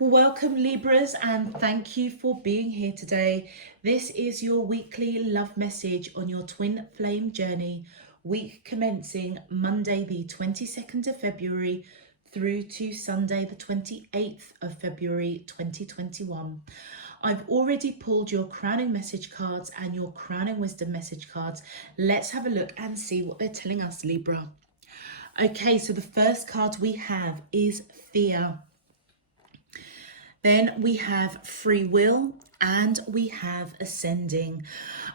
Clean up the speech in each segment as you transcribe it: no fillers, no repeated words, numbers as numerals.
Welcome Libras, and thank you for being here today. This is your weekly love message on your twin flame journey, week commencing Monday the 22nd of February through to Sunday the 28th of February 2021. I've already pulled your crowning message cards and your crowning wisdom message cards. Let's have a look and see what they're telling us, Libra. Okay, so the first card we have is fear. Then we have free will and we have ascending.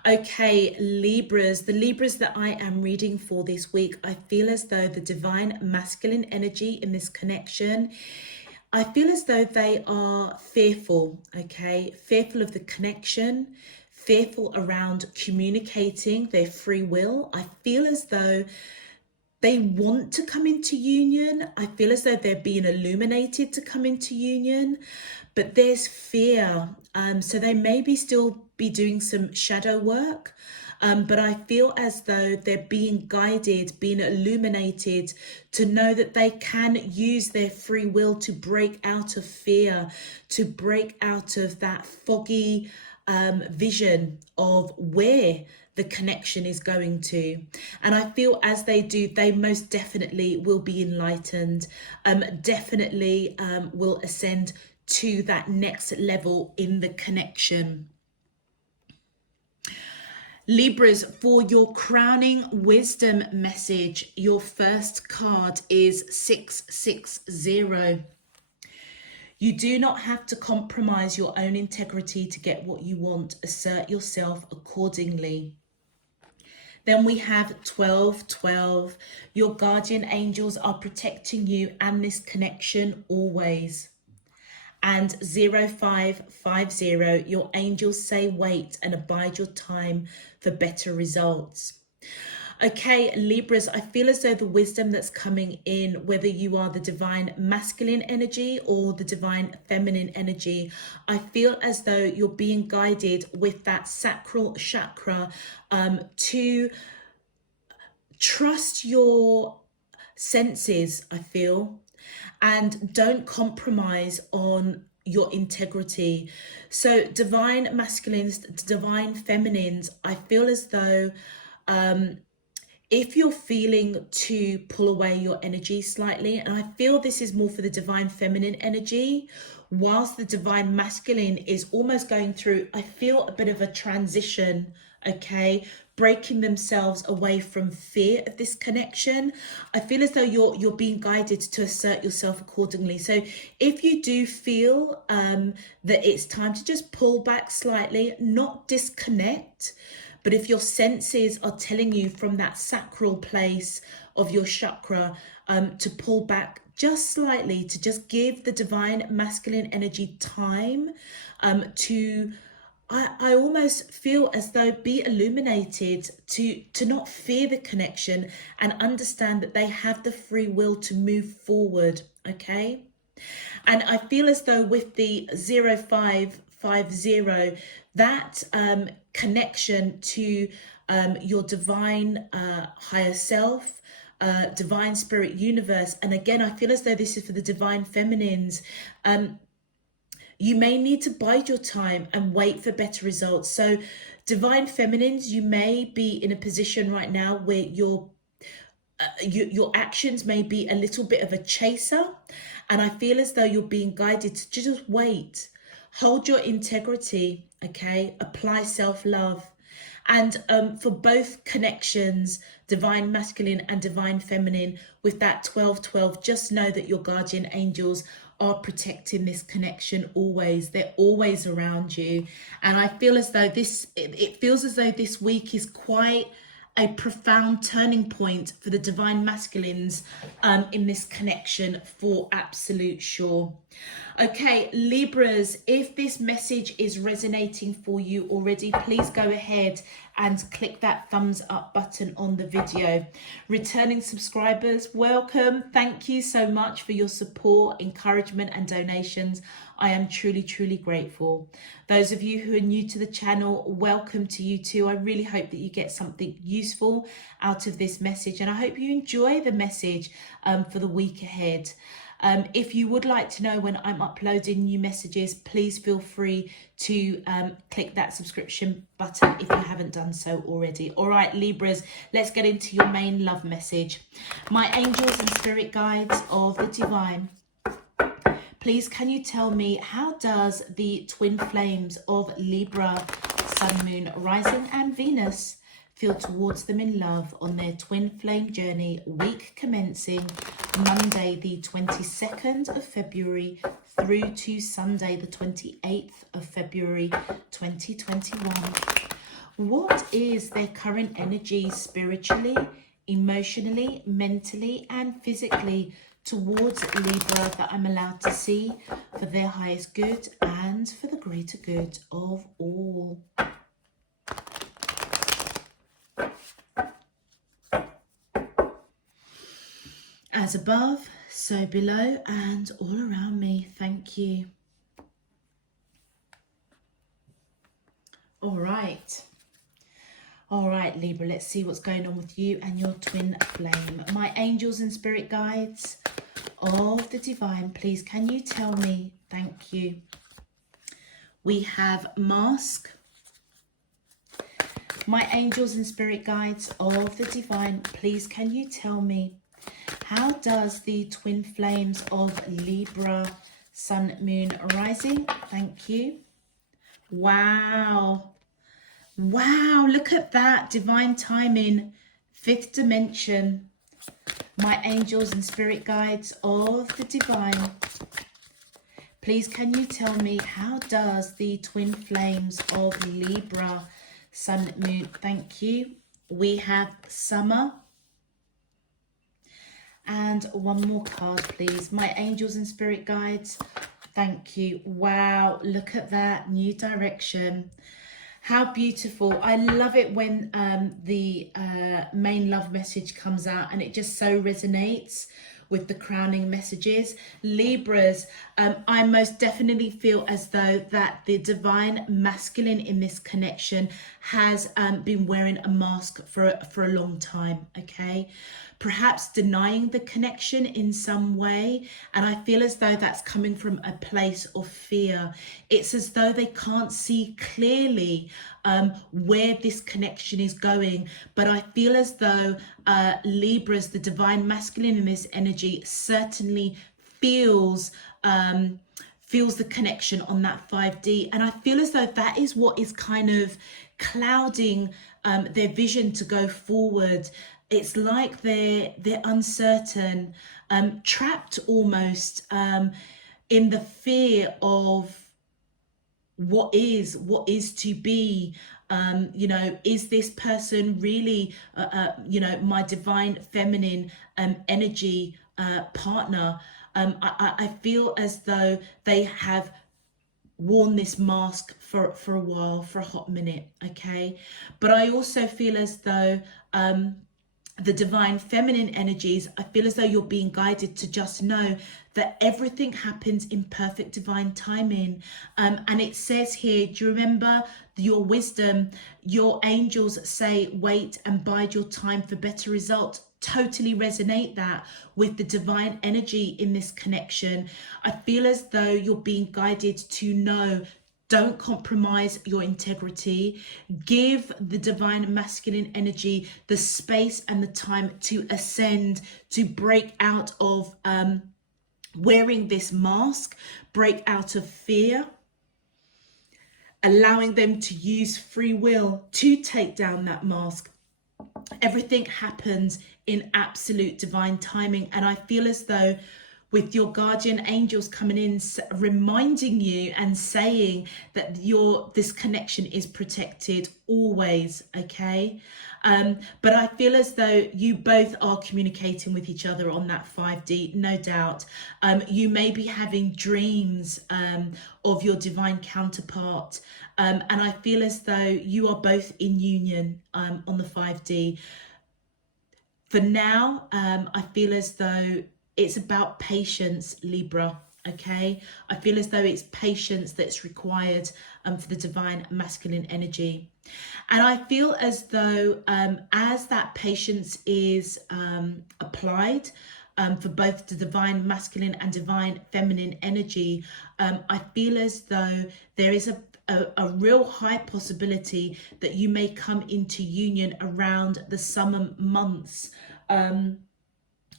Okay, Libras, the Libras that I am reading for this week, I feel as though the divine masculine energy in this connection, I feel as though they are fearful, okay? Fearful of the connection, fearful around communicating their free will. I feel as though they want to come into union. I feel as though they're being illuminated to come into union, but there's fear. So they maybe still be doing some shadow work, but I feel as though they're being guided, being illuminated to know that they can use their free will to break out of fear, to break out of that foggy vision of where the connection is going to. And I feel as they do, they most definitely will be enlightened, definitely will ascend to that next level in the connection. Libras, for your crowning wisdom message, your first card is 660. You do not have to compromise your own integrity to get what you want. Assert yourself accordingly. Then we have 1212. Your guardian angels are protecting you and this connection always. And 0550. Your angels say wait and abide your time for better results. Okay, Libras, I feel as though the wisdom that's coming in, whether you are the divine masculine energy or the divine feminine energy, I feel as though you're being guided with that sacral chakra to trust your senses, I feel, and don't compromise on your integrity. So divine masculines, divine feminines, I feel as though if you're feeling to pull away your energy slightly, and I feel this is more for the divine feminine energy, whilst the divine masculine is almost going through, I feel a bit of a transition, okay, breaking themselves away from fear of this connection. I feel as though you're being guided to assert yourself accordingly. So if you do feel that it's time to just pull back slightly, not disconnect, but if your senses are telling you from that sacral place of your chakra to pull back just slightly, to just give the divine masculine energy time to, I almost feel as though be illuminated to not fear the connection and understand that they have the free will to move forward, okay? And I feel as though with the 0550, that connection to your divine higher self, divine spirit universe, and again I feel as though this is for the divine feminines, you may need to bide your time and wait for better results. So divine feminines, you may be in a position right now where your actions may be a little bit of a chaser, and I feel as though you're being guided to just wait, hold your integrity, okay, apply self-love. And for both connections, divine masculine and divine feminine, with that 1212, just know that your guardian angels are protecting this connection always. They're always around you. And I feel as though it feels as though this week is quite a profound turning point for the divine masculines in this connection, for absolute sure. Okay, Libras, if this message is resonating for you already, please go ahead and click that thumbs up button on the video. Returning subscribers, welcome. Thank you so much for your support, encouragement and donations. I am truly, truly grateful. Those of you who are new to the channel, welcome to you too. I really hope that you get something useful out of this message, and I hope you enjoy the message for the week ahead. If you would like to know when I'm uploading new messages, please feel free to click that subscription button if you haven't done so already. All right, Libras, let's get into your main love message. My angels and spirit guides of the divine, please can you tell me, how does the twin flames of Libra, Sun, Moon, Rising and Venus feel towards them in love on their twin flame journey, week commencing Monday the 22nd of February through to Sunday the 28th of February 2021? What is their current energy spiritually, emotionally, mentally and physically towards Libra that I'm allowed to see for their highest good and for the greater good of all? As above, so below and all around me. Thank you. All right. All right, Libra, let's see what's going on with you and your twin flame. My angels and spirit guides of the divine, please can you tell me? Thank you. We have mask. My angels and spirit guides of the divine, please can you tell me, how does the twin flames of Libra, Sun, Moon, Rising, thank you. Wow. Wow, look at that. Divine timing, fifth dimension. My angels and spirit guides of the divine, please can you tell me, how does the twin flames of Libra, Sun, Moon, thank you. We have summer. And one more card, please. My angels and spirit guides, thank you. Wow, look at that. New direction. How beautiful. I love it when the main love message comes out and it just so resonates with the crowning messages. Libras, I most definitely feel as though that the divine masculine in this connection has been wearing a mask for a long time, okay? Perhaps denying the connection in some way. And I feel as though that's coming from a place of fear. It's as though they can't see clearly where this connection is going. But I feel as though Libras, the divine masculine in this energy, certainly feels the connection on that 5D. And I feel as though that is what is kind of clouding their vision to go forward. It's like they're uncertain, trapped almost in the fear of what is to be. You know, is this person really, you know, my divine feminine energy partner? I feel as though they have worn this mask for a while, for a hot minute, okay? But I also feel as though the divine feminine energies, I feel as though you're being guided to just know that everything happens in perfect divine timing. And it says here, do you remember your wisdom? Your angels say, wait and bide your time for better results. Totally resonate that with the divine energy in this connection. I feel as though you're being guided to know, don't compromise your integrity. Give the divine masculine energy the space and the time to ascend, to break out of wearing this mask, break out of fear, allowing them to use free will to take down that mask. Everything happens in absolute divine timing. And I feel as though with your guardian angels coming in, reminding you and saying that this connection is protected always, okay? But I feel as though you both are communicating with each other on that 5D, no doubt. You may be having dreams of your divine counterpart. And I feel as though you are both in union on the 5D. For now, I feel as though it's about patience, Libra, okay? I feel as though it's patience that's required for the divine masculine energy. And I feel as though as that patience is applied, for both the divine masculine and divine feminine energy. I feel as though there is a real high possibility that you may come into union around the summer months.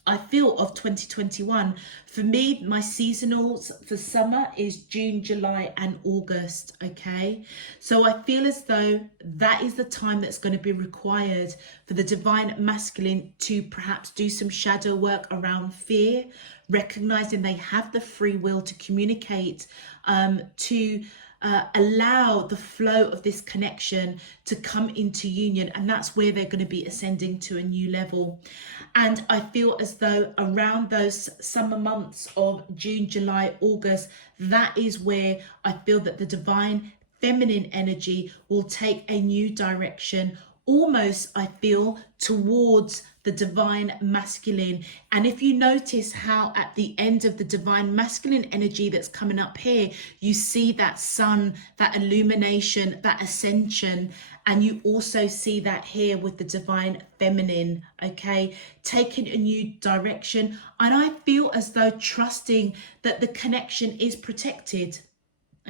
I feel of 2021. For me, my seasonals for summer is June, July and August, okay? So I feel as though that is the time that's going to be required for the divine masculine to perhaps do some shadow work around fear, recognizing they have the free will to communicate, to allow the flow of this connection to come into union, and that's where they're going to be ascending to a new level. And I feel as though around those summer months of June, July, August, that is where I feel that the divine feminine energy will take a new direction, almost I feel towards the divine masculine. And if you notice how at the end of the divine masculine energy that's coming up here, you see that sun, that illumination, that ascension, and you also see that here with the divine feminine, okay, taking a new direction. And I feel as though trusting that the connection is protected.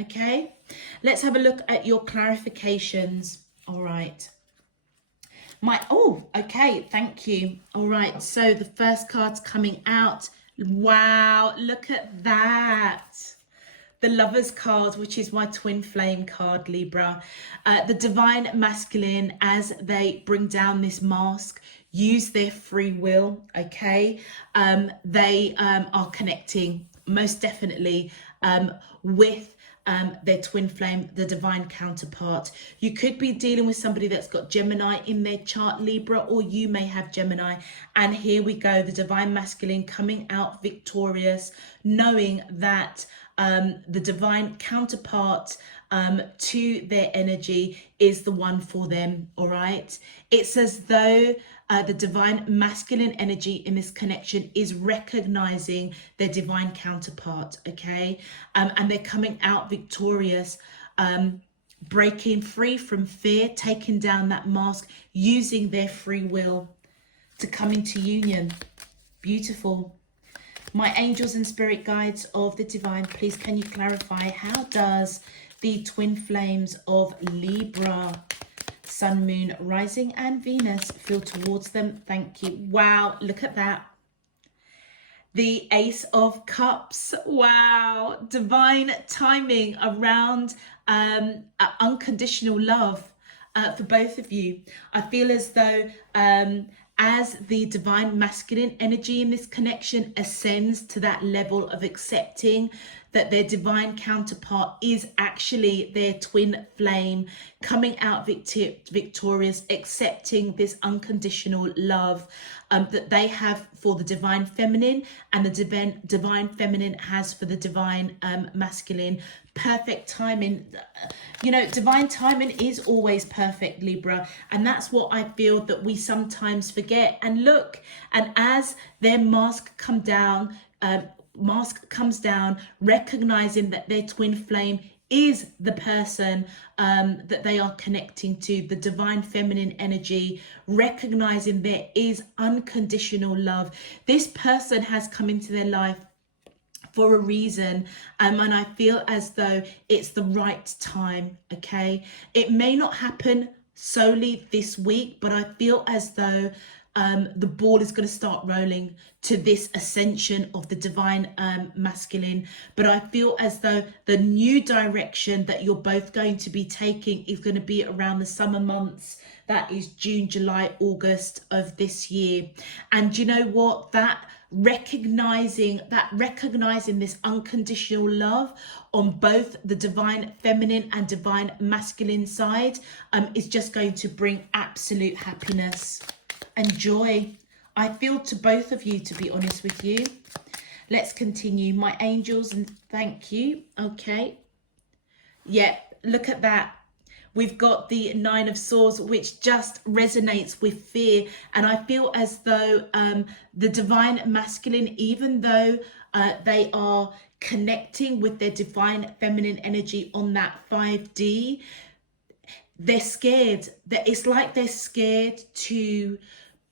Okay, let's have a look at your clarifications. All right. Okay, thank you. All right, so the first card's coming out. Wow, look at that. The Lovers card, which is my twin flame card, Libra. The divine masculine, as they bring down this mask, use their free will, okay? They are connecting most definitely with their twin flame, the divine counterpart. You could be dealing with somebody that's got Gemini in their chart, Libra, or you may have Gemini. And here we go, the divine masculine coming out victorious, knowing that the divine counterpart to their energy is the one for them. All right, it's as though the divine masculine energy in this connection is recognizing their divine counterpart, okay, and they're coming out victorious, breaking free from fear, taking down that mask, using their free will to come into union. Beautiful. My angels and spirit guides of the divine, please can you clarify, how does the twin flames of Libra, Sun, Moon, Rising and Venus feel towards them? Thank you. Wow, look at that. The Ace of Cups. Wow, divine timing around unconditional love for both of you. I feel as though as the divine masculine energy in this connection ascends to that level of accepting that their divine counterpart is actually their twin flame, coming out victorious, accepting this unconditional love that they have for the divine feminine, and the divine feminine has for the divine masculine. Perfect timing. You know, divine timing is always perfect, Libra, and that's what I feel that we sometimes forget. And look, and as their mask comes down, recognizing that their twin flame is the person that they are connecting to, the divine feminine energy, recognizing there is unconditional love. This person has come into their life for a reason, and I feel as though it's the right time, okay? It may not happen solely this week, but I feel as though the ball is going to start rolling to this ascension of the divine masculine. But I feel as though the new direction that you're both going to be taking is going to be around the summer months. That is June, July, August of this year. And you know what? That recognizing this unconditional love on both the divine feminine and divine masculine side is just going to bring absolute happiness and joy, I feel, to both of you, to be honest with you. Let's continue. My angels, and thank you. Okay. Yeah, look at that. We've got the Nine of Swords, which just resonates with fear. And I feel as though the divine masculine, even though they are connecting with their divine feminine energy on that 5D, they're scared. It's like they're scared to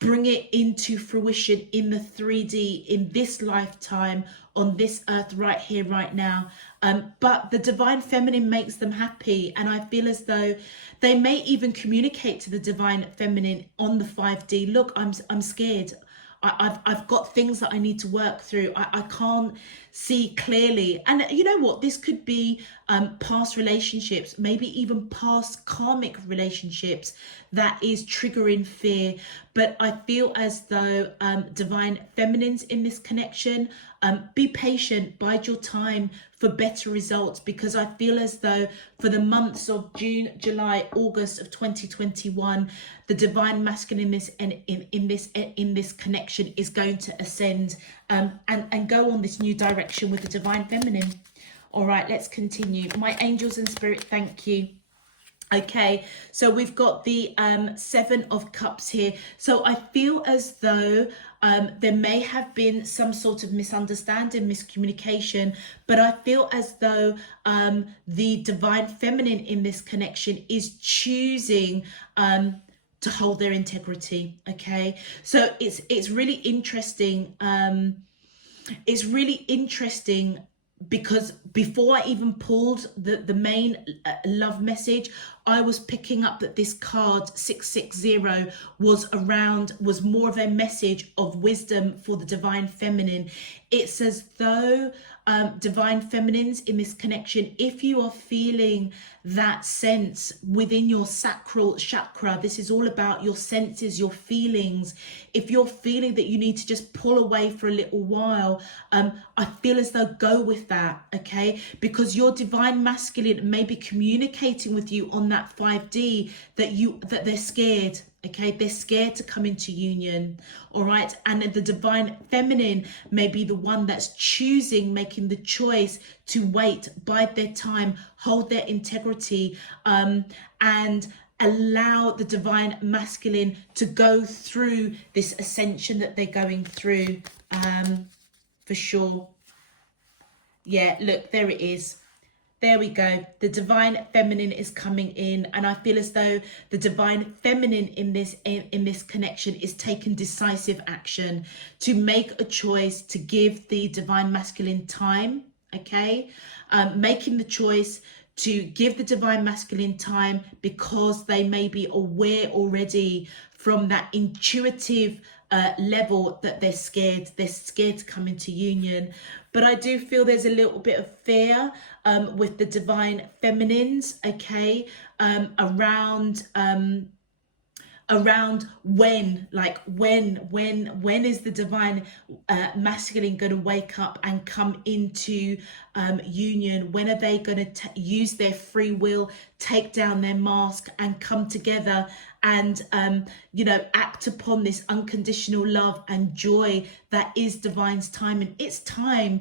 bring it into fruition in the 3D, in this lifetime, on this earth, right here, right now. But the divine feminine makes them happy, and I feel as though they may even communicate to the divine feminine on the 5D. Look, I'm scared. I've got things that I need to work through. I can't see clearly. And you know what? This could be past relationships, maybe even past karmic relationships that is triggering fear. But I feel as though divine feminines in this connection, be patient, bide your time for better results, because I feel as though for the months of June, July, August of 2021, the divine masculine in this connection is going to ascend and go on this new direction with the divine feminine. All right, let's continue. My angels and spirit, thank you. Okay, so we've got the 7 of Cups here. So I feel as though there may have been some sort of misunderstanding, miscommunication, but I feel as though the divine feminine in this connection is choosing to hold their integrity. Okay, so it's really interesting. It's really interesting because before I even pulled the main love message, I was picking up that this card 660 was more of a message of wisdom for the divine feminine. It's as though divine feminines in this connection, if you are feeling that sense within your sacral chakra, this is all about your senses, your feelings. If you're feeling that you need to just pull away for a little while, I feel as though go with that, okay? Because your divine masculine may be communicating with you on that 5D that they're scared. Okay, they're scared to come into union. All right, and the divine feminine may be the one that's choosing, making the choice to wait, bide their time, hold their integrity, and allow the divine masculine to go through this ascension that they're going through, for sure. Yeah, look, there it is. There we go. The divine feminine is coming in, and I feel as though the divine feminine in this connection is taking decisive action to make a choice to give the divine masculine time. Okay, making the choice to give the divine masculine time because they may be aware already from that intuitive level that they're scared to come into union. But I do feel there's a little bit of fear with the divine feminines, okay, around when is the divine masculine going to wake up and come into union? When are they going to use their free will, take down their mask and come together and act upon this unconditional love and joy that is divine's time? And it's time,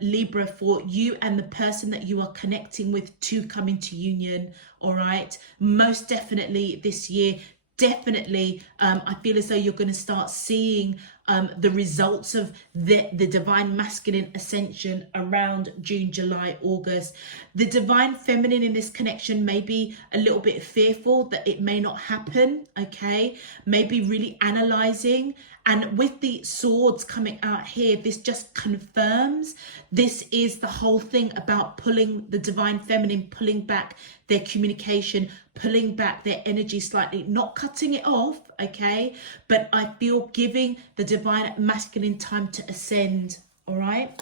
Libra, for you and the person that you are connecting with to come into union. All right, most definitely this year. Definitely, I feel as though you're going to start seeing the results of the divine masculine ascension around June, July, August. The divine feminine in this connection may be a little bit fearful that it may not happen, okay? Maybe really analyzing. And with the swords coming out here, this just confirms this is the whole thing about pulling the divine feminine, pulling back their communication, pulling back their energy slightly, not cutting it off, okay? But I feel giving the divine masculine time to ascend, all right?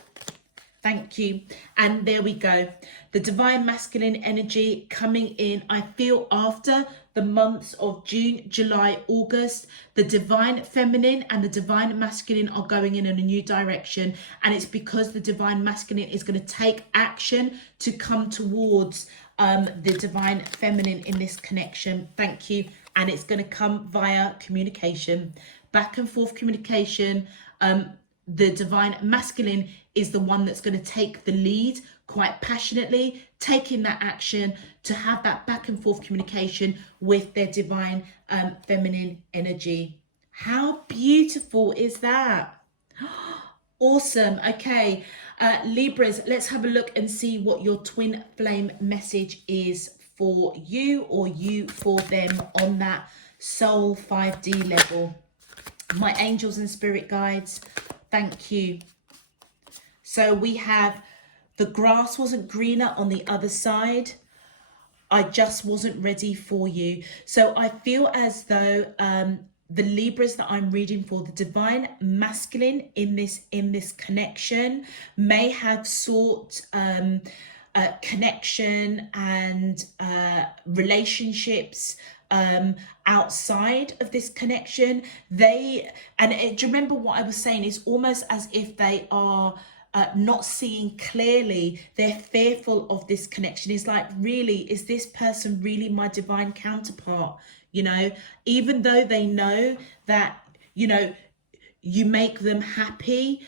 Thank you. And there we go. The divine masculine energy coming in. I feel after the months of June, July, August, the divine feminine and the divine masculine are going in a new direction. And it's because the divine masculine is going to take action to come towards the divine feminine in this connection. Thank you. And it's going to come via communication, back and forth communication. The divine masculine is the one that's going to take the lead quite passionately, taking that action to have that back and forth communication with their divine feminine energy. How beautiful is that? Awesome. Okay, Libras, let's have a look and see what your twin flame message is for you or you for them on that soul 5D level. My angels and spirit guides, thank you. So we have the grass wasn't greener on the other side. I just wasn't ready for you. So I feel as though the Libras that I'm reading for, the divine masculine in this connection may have sought connection and relationships outside of this connection. Do you remember what I was saying? It's almost as if they are not seeing clearly. They're fearful of this connection. It's like, really, is this person really my divine counterpart? You know, even though they know that, you know, you make them happy,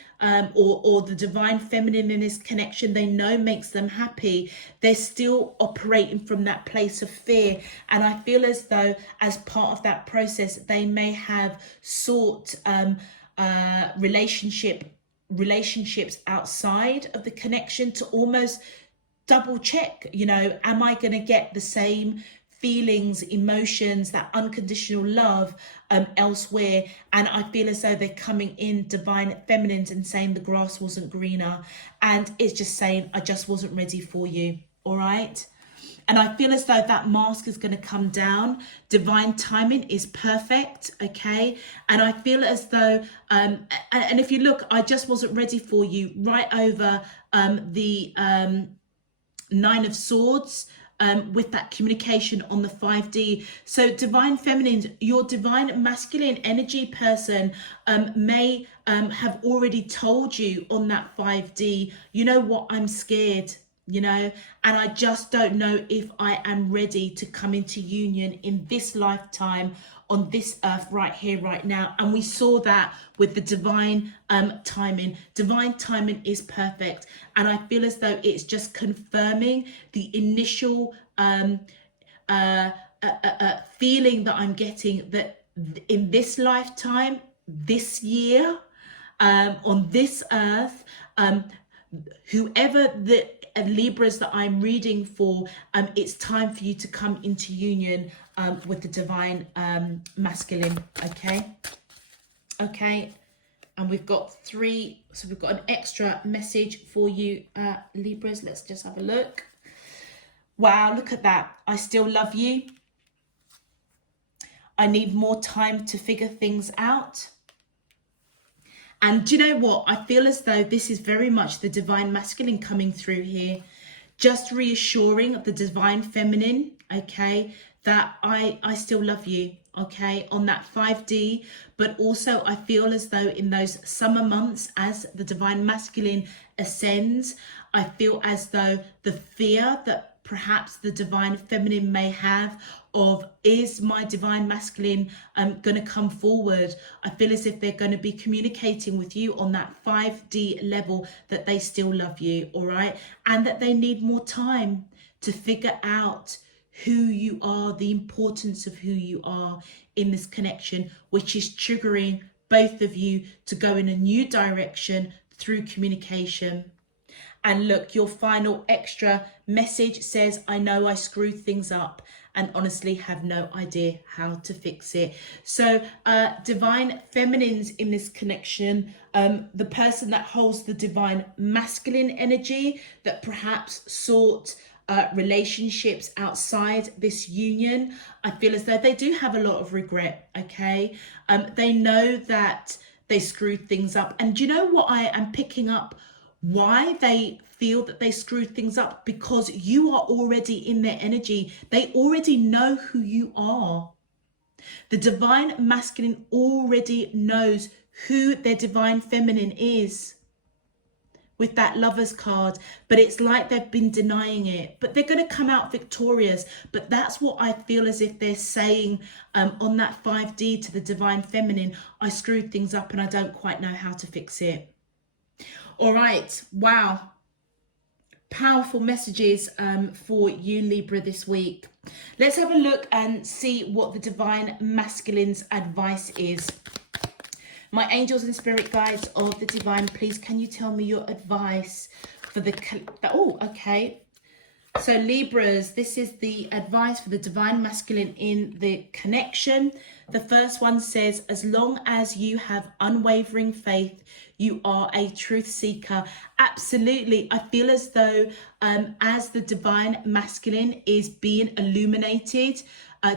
or the divine feminine in this connection, they know makes them happy, they're still operating from that place of fear. And I feel as though as part of that process, they may have sought relationships outside of the connection to almost double check, you know, am I going to get the same feelings, emotions, that unconditional love elsewhere? And I feel as though they're coming in divine feminines and saying the grass wasn't greener, and it's just saying I just wasn't ready for you. All right. And I feel as though that mask is going to come down. Divine timing is perfect, okay? And I feel as though, and if you look, I just wasn't ready for you, right over the Nine of Swords, with that communication on the 5D. So divine feminine, your divine masculine energy person may have already told you on that 5D, you know what, I'm scared, you know, and I just don't know if I am ready to come into union in this lifetime on this earth right here, right now. And we saw that with the divine timing. Divine timing is perfect. And I feel as though it's just confirming the initial feeling that I'm getting, that in this lifetime, this year, on this earth, whoever the Libras that I'm reading for, it's time for you to come into union with the divine masculine. Okay, and we've got 3, so we've got an extra message for you, Libras. Let's just have a look. Wow, look at that. I still love you. I need more time to figure things out. And do you know what? I feel as though this is very much the divine masculine coming through here. Just reassuring the divine feminine, okay, that I still love you, okay, on that 5D. But also I feel as though in those summer months, as the divine masculine ascends, I feel as though the fear that perhaps the divine feminine may have of, is my divine masculine going to come forward? I feel as if they're going to be communicating with you on that 5D level that they still love you, all right? And that they need more time to figure out who you are, the importance of who you are in this connection, which is triggering both of you to go in a new direction through communication. And look, your final extra message says, I know I screwed things up and honestly have no idea how to fix it. So divine feminines in this connection, the person that holds the divine masculine energy that perhaps sought relationships outside this union, I feel as though they do have a lot of regret, okay? They know that they screwed things up. And do you know what I am picking up? Why they feel that they screwed things up? Because you are already in their energy. They already know who you are. The divine masculine already knows who their divine feminine is with that Lovers card, but it's like they've been denying it, but they're going to come out victorious. But that's what I feel as if they're saying on that 5D to the divine feminine. I screwed things up and I don't quite know how to fix it. All right, wow, powerful messages for you, Libra, this week. Let's have a look and see what the divine masculine's advice is. My angels and spirit guides of the divine, please can you tell me your advice for the, oh, okay, So Libras, this is the advice for the divine masculine in the connection. The first one says, as long as you have unwavering faith, you are a truth seeker. Absolutely. I feel as though as the divine masculine is being illuminated,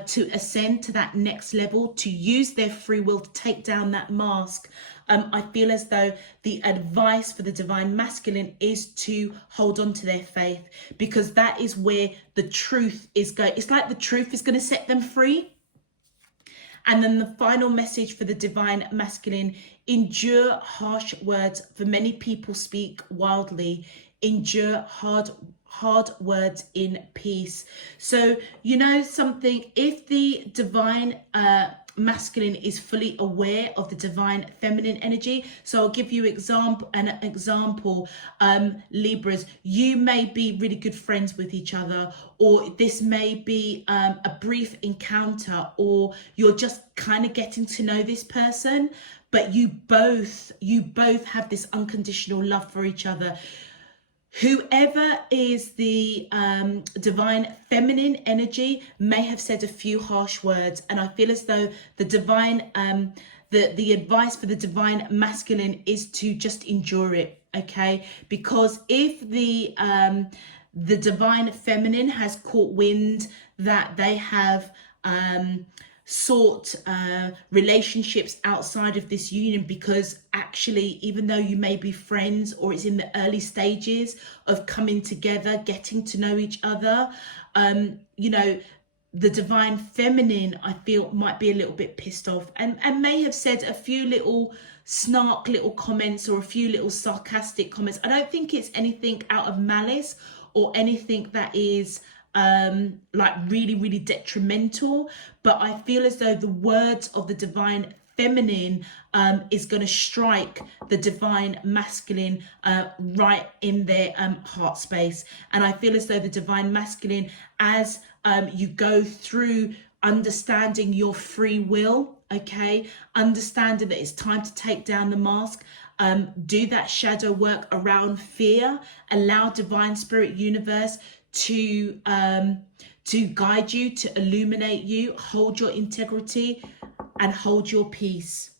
to ascend to that next level, to use their free will to take down that mask. I feel as though the advice for the divine masculine is to hold on to their faith, because that is where the truth is going. It's like the truth is going to set them free. And then the final message for the divine masculine: endure harsh words, for many people speak wildly. Endure hard words in peace. So, you know something, if the divine masculine is fully aware of the divine feminine energy. So I'll give you an example. Libras, you may be really good friends with each other, or this may be a brief encounter, or you're just kind of getting to know this person, but you both have this unconditional love for each other. Whoever is the divine feminine energy may have said a few harsh words, and I feel as though the divine the advice for the divine masculine is to just endure it, okay? Because if the divine feminine has caught wind that they have sought relationships outside of this union, because actually, even though you may be friends, or it's in the early stages of coming together, getting to know each other, you know, the divine feminine, I feel, might be a little bit pissed off and may have said a few little snark little comments, or a few little sarcastic comments. I don't think it's anything out of malice or anything that is like really detrimental, but I feel as though the words of the divine feminine is going to strike the divine masculine right in their heart space. And I feel as though the divine masculine, as you go through understanding your free will, okay, understanding that it's time to take down the mask, do that shadow work around fear, allow divine spirit universe to guide you, to illuminate you, hold your integrity and hold your peace.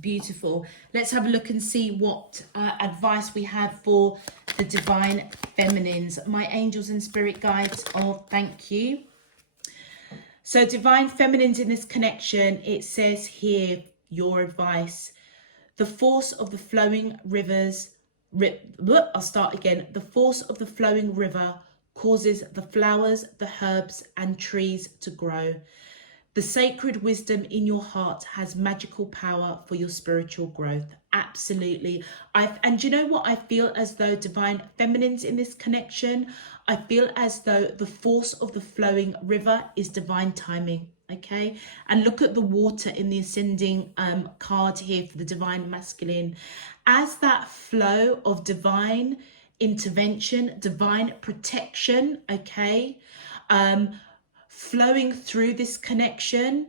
Beautiful. Let's have a look and see what advice we have for the divine feminines. My angels and spirit guides, oh, thank you. So divine feminines in this connection, it says here, your advice: the force of the flowing rivers, I'll start again. The force of the flowing river causes the flowers, the herbs and trees to grow. The sacred wisdom in your heart has magical power for your spiritual growth. Absolutely. And you know what? I feel as though divine feminines in this connection, I feel as though the force of the flowing river is divine timing. Okay, and look at the water in the ascending card here for the divine masculine, as that flow of divine intervention, divine protection, okay, flowing through this connection,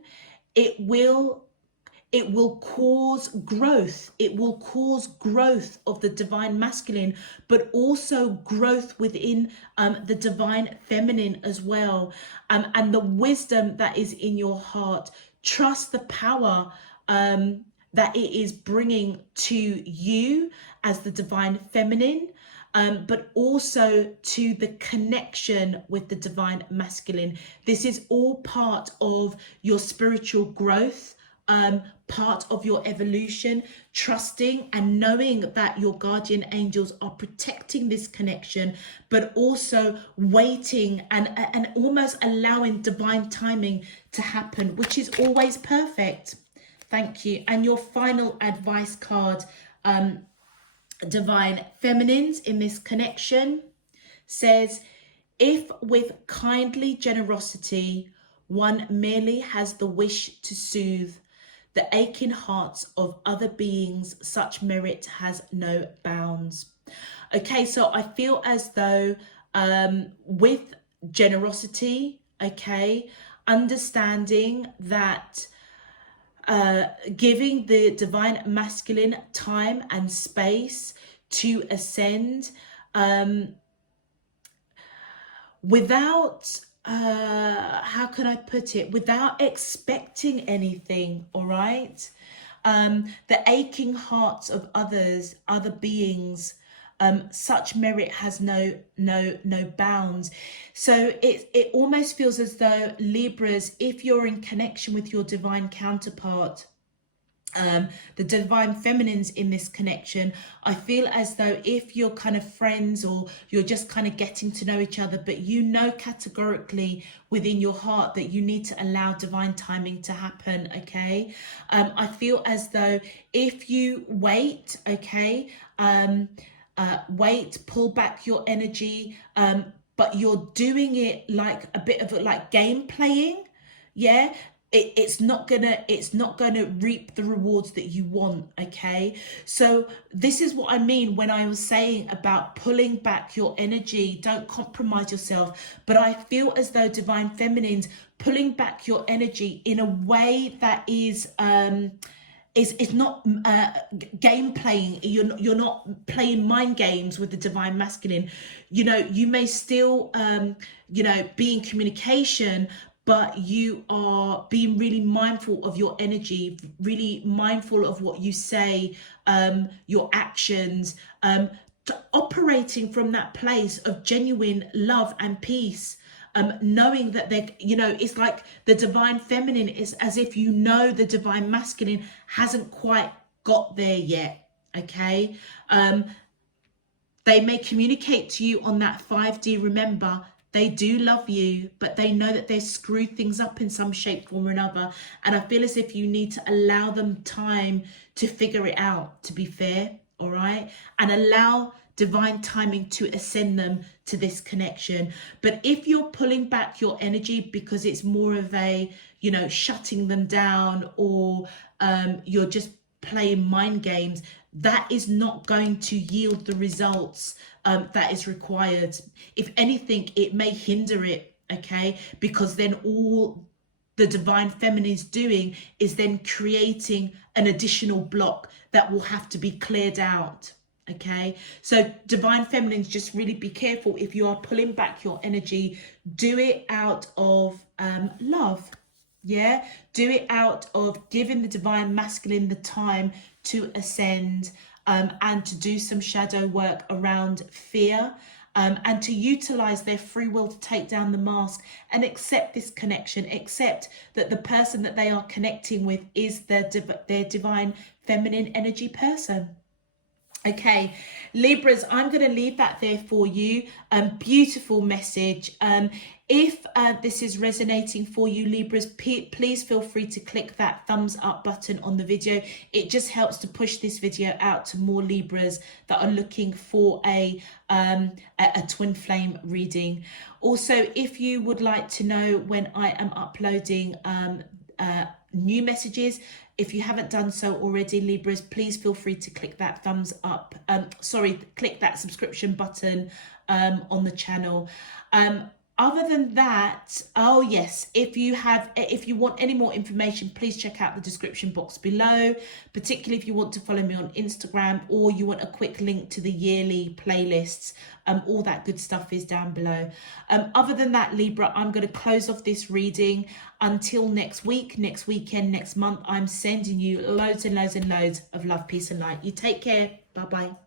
it will cause growth. It will cause growth of the divine masculine, but also growth within the divine feminine as well. And the wisdom that is in your heart, trust the power that it is bringing to you as the divine feminine, but also to the connection with the divine masculine. This is all part of your spiritual growth, part of your evolution, trusting and knowing that your guardian angels are protecting this connection, but also waiting and almost allowing divine timing to happen, which is always perfect. Thank you. And your final advice card, divine feminines in this connection, says, if with kindly generosity one merely has the wish to soothe the aching hearts of other beings, such merit has no bounds. Okay, so I feel as though with generosity, okay, understanding that giving the divine masculine time and space to ascend, without how can I put it, without expecting anything, all right? The aching hearts of others, other beings, such merit has no bounds. So it almost feels as though, Libras, if you're in connection with your divine counterpart, the divine feminines in this connection, I feel as though if you're kind of friends or you're just kind of getting to know each other, but you know categorically within your heart that you need to allow divine timing to happen, okay? I feel as though if you wait, okay, wait, pull back your energy, but you're doing it like a bit of like game playing, yeah, it's not gonna reap the rewards that you want, okay? So this is what I mean when I was saying about pulling back your energy. Don't compromise yourself, but I feel as though divine feminines, pulling back your energy in a way that is it's not game playing. You're not playing mind games with the divine masculine. You know, you may still you know, be in communication, but you are being really mindful of your energy, really mindful of what you say, your actions, operating from that place of genuine love and peace. Knowing that they, you know, it's like the divine feminine is as if, you know, the divine masculine hasn't quite got there yet, okay? They may communicate to you on that 5D, remember, they do love you, but they know that they screwed things up in some shape, form or another. And I feel as if you need to allow them time to figure it out, to be fair, all right? And allow divine timing to ascend them to this connection. But if you're pulling back your energy because it's more of a, you know, shutting them down, or you're just playing mind games, that is not going to yield the results that is required. If anything, it may hinder it, okay? Because then all the divine feminine is doing is then creating an additional block that will have to be cleared out, okay? So divine feminines, just really be careful. If you are pulling back your energy, do it out of love. Yeah, do it out of giving the divine masculine the time to ascend, and to do some shadow work around fear, and to utilize their free will to take down the mask and accept this connection, accept that the person that they are connecting with is their divine feminine energy person. Okay, Libras, I'm going to leave that there for you. Beautiful message. If this is resonating for you, Libras, please feel free to click that thumbs up button on the video. It just helps to push this video out to more Libras that are looking for a twin flame reading. Also, if you would like to know when I am uploading new messages, if you haven't done so already, Libras, please feel free to click that thumbs up, click that subscription button on the channel. Other than that, oh yes, if you want any more information, please check out the description box below, particularly if you want to follow me on Instagram, or you want a quick link to the yearly playlists. All that good stuff is down below. Other than that, Libra, I'm going to close off this reading until next week, next weekend, next month. I'm sending you loads and loads and loads of love, peace and light. You take care. Bye-bye.